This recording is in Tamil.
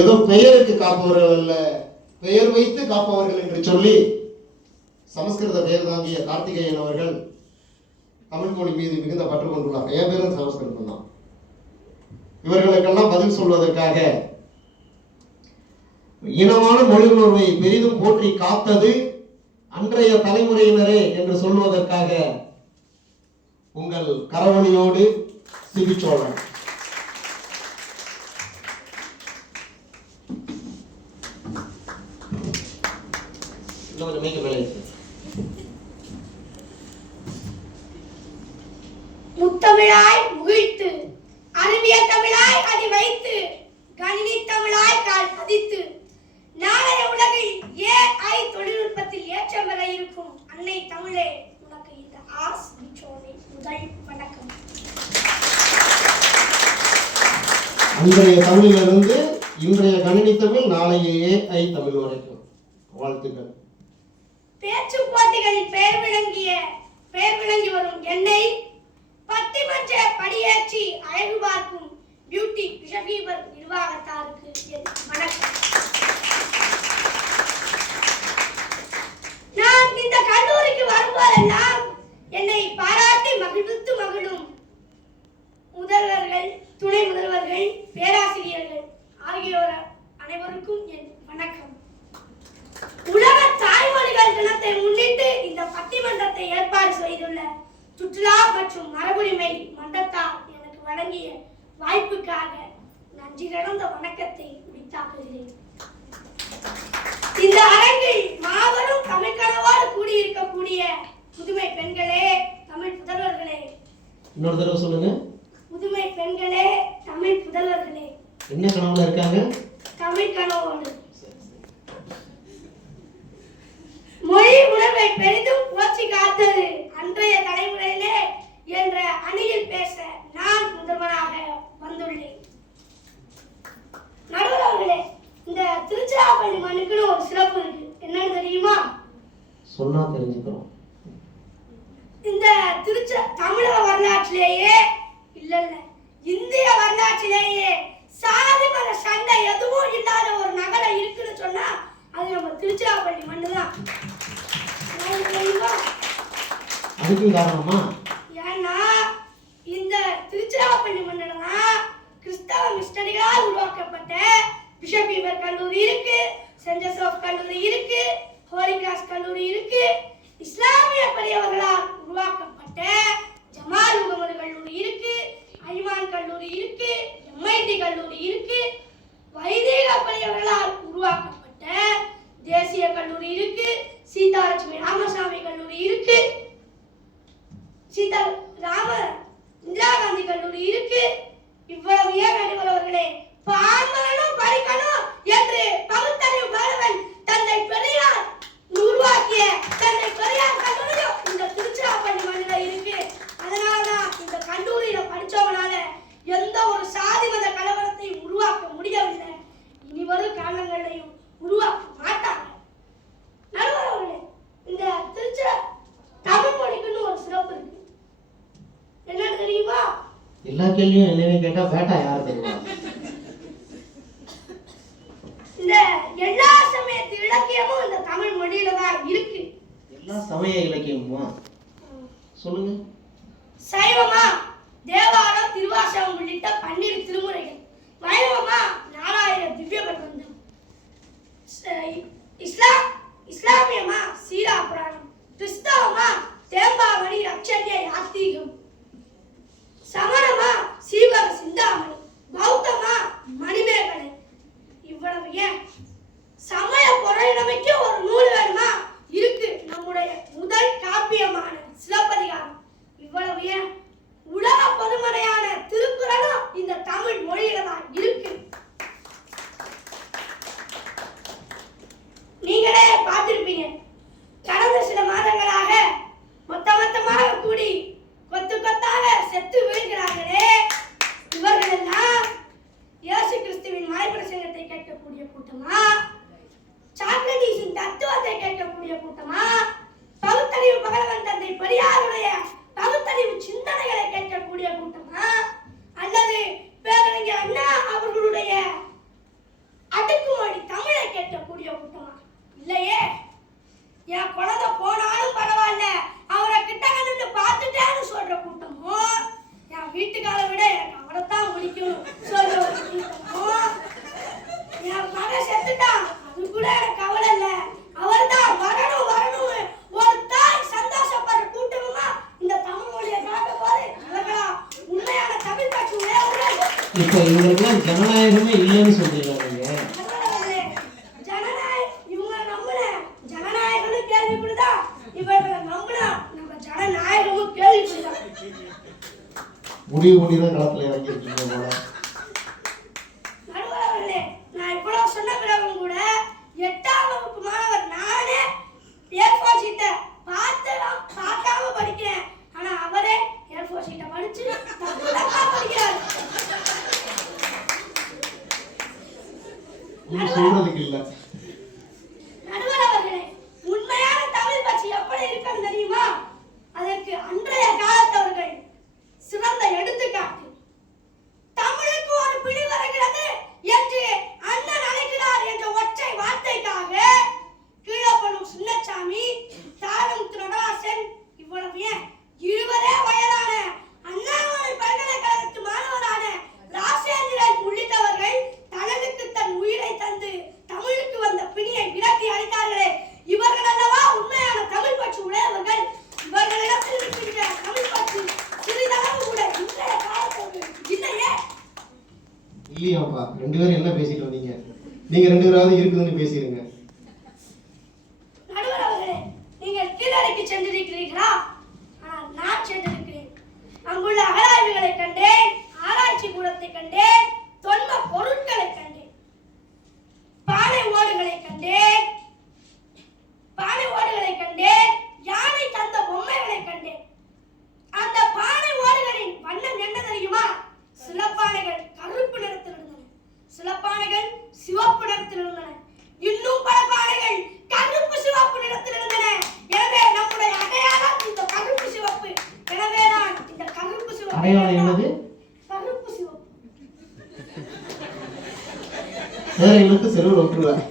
ஏதோ பெயருக்கு காப்பவர்கள் அல்ல பெயர் வைத்து காப்பவர்கள் என்று சொல்லி சமஸ்கிருத பெயர் தாங்கிய கார்த்திகேயன் அவர்கள் தமிழ் மொழி மீது மிகுந்த பற்று கொண்டுள்ளார். என் பேரும் சமஸ்கிருதம் தான் இவர்களுக்கெல்லாம் பதில் சொல்வதற்காக இனமான மொழி உணர்வை பெரிதும் போற்றி காத்தது அன்றைய தலைமுறையினரே என்று சொல்வதற்காக உங்கள் கரவணியோடு சிபிச்சோழன். இன்னும் கொஞ்சம் மேய்க்க மேலே. முத்தமிழாய் முகிழ்த்து அறிவிய தமிழாய் அடி வைத்து கணினி தமிழாய் கால் பதித்து. நாளைய உலகில் ஏஐ தொழில்நுட்பத்தில் ஏற்றம் வர இருக்கும் அன்னை தமிழே உனக்கு இந்த ஆஸ் விற்றோனை முதல் வணக்கம். அன்றைய தமிழிலிருந்து இன்றைய கணினி தமிழ் நாளைய ஏஐ தமிழ் வரைக்கும். வாழ்த்துக்கள். பேச்சு போட்டிகளில் பெயர் விளங்கிய பெயர் விளங்கி வரும் என்னை மஞ்ச படியேற்றி அழகு பார்க்கும் பியூட்டி பிஷபீபர் நிர்வாகத்தாருக்கு என் வணக்கம். நான் சுற்றுலா மற்றும் மரபுரிமை மன்றத்தார் எனக்கு வழங்கிய வாய்ப்புக்காக நன்றி கடந்த வணக்கத்தை உரித்தாக்குகிறேன். இந்த அரங்கில் மாபெரும் தமிழ் கனவோடு கூடியிருக்கக்கூடிய புதுமை பெண்களே தமிழ் புதல்வர்களே. இன்னொரு தடவை சொல்லுங்க. புதுமை பெண்களே தமிழ் புதல்வர்களே. என்ன கனவுல இருக்காங்க தமிழ் கனவோடு மொழி உணர்வை பெரிதும் போற்றி காத்தது அன்றைய தலைமுறையிலே என்ற அணியில் பேச நான் முதல்வனாக வந்துள்ளேன் நடுவர்களே இந்த திருச்சிராப்பள்ளி மண்ணுக்குன்னு ஒரு சிறப்பு இருக்கு என்னன்னு தெரியுமா சொன்னா தெரிஞ்சுக்கிறோம் இந்த திருச்ச தமிழக வரலாற்றிலேயே இல்ல இல்ல இந்திய வரலாற்றிலேயே சாதி மத சண்டை எதுவும் இல்லாத ஒரு நகரம் இருக்குன்னு சொன்னா அது நம்ம திருச்சிராப்பள்ளி மண்ணு தான் காரணமா? ஏன்னா இந்த திருச்சிராப்பள்ளி மண்ணில் தான் கிறிஸ்தவ மிஸ்டரிகளால் உருவாக்கப்பட்ட பிஷப் ஈவர் கல்லூரி இருக்கு சென்ட் ஜோசப் கல்லூரி இருக்கு ஹோலி கிராஸ் கல்லூரி இருக்கு இஸ்லாமிய பெரியவர்களால் உருவாக்கப்பட்ட ஜமால் முகமது கல்லூரி இருக்கு ஐமான் கல்லூரி இருக்கு எம்ஐடி கல்லூரி இருக்கு. வைதிக பெரியவர்களால் உருவாக்கப்பட்ட தேசிய கல்லூரி இருக்கு. சீதாலட்சுமி ராமசாமி கல்லூரி இருக்கு. சீதா ராம இந்திரா காந்தி கல்லூரி இருக்கு. இவ்வளவு ஏன் வேண்டுகிறவர்களே? எல்லா கேள்வியும் என்னவே கேட்டா பேட்டா யார் தெரியுமா? இந்த எல்லா சமயத்து இலக்கியமும் இந்த தமிழ் மொழியில தான் இருக்கு. எல்லா சமய இலக்கியமுமா? சொல்லுங்க. சைவமா தேவாரம் திருவாசகம் உள்ளிட்ட பன்னிரு திருமுறைகள். வைணவமா நாலாயிரம் திவ்ய பிரபந்தம் இஸ்லாம் இஸ்லாமியமா சீரா புராணம். இப்போ இவங்களுக்குலாம் ஜனநாயகமே இல்லைன்னு சொல்றீங்க முடிவு பண்ணி தான் களத்தில் இறங்கியிருக்கீங்க போல. Muy seguro de que la... என்ன பேசிட்டு வந்தீங்க? நீங்க ரெண்டு பேராவது இருக்குதுன்னு பேசிடுங்க நீங்கள் கீழறைக்கு சென்றிருக்கிறீர்களா? நான் சென்றிருக்கிறேன். அங்குள்ள அகராய்வுகளை கண்டேன் ஆராய்ச்சி கூடத்தை கண்டேன் தொன்ம பொருட்களை கண்டேன் பாலை ஓடுகளை கண்டேன். வேலைகளுக்கு செலவு விட்டுருவேன்.